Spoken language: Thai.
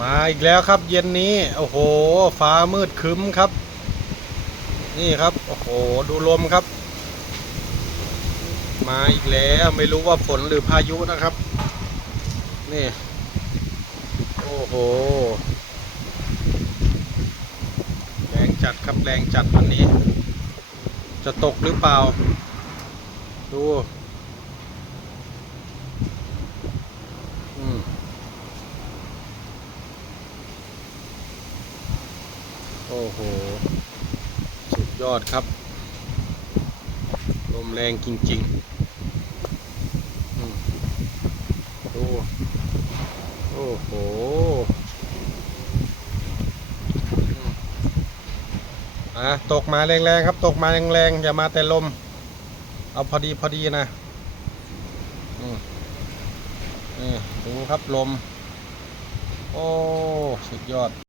มาอีกแล้วครับเย็นนี้โอ้โหฟ้ามืดครึ้มครับนี่ครับโอ้โหดูลมครับมาอีกแล้วไม่รู้ว่าฝนหรือพายุนะครับนี่โอ้โหแรงจัดครับแรงจัดวันนี้จะตกหรือเปล่าดูอืมโอ้โหสุดยอดครับลมแรงจริงๆดูโอ้โหตกมาแรงๆครับตกมาแรงๆอย่ามาแต่ลมเอาพอดีพอดีนะนี่ดูครับลมโอ้สุดยอด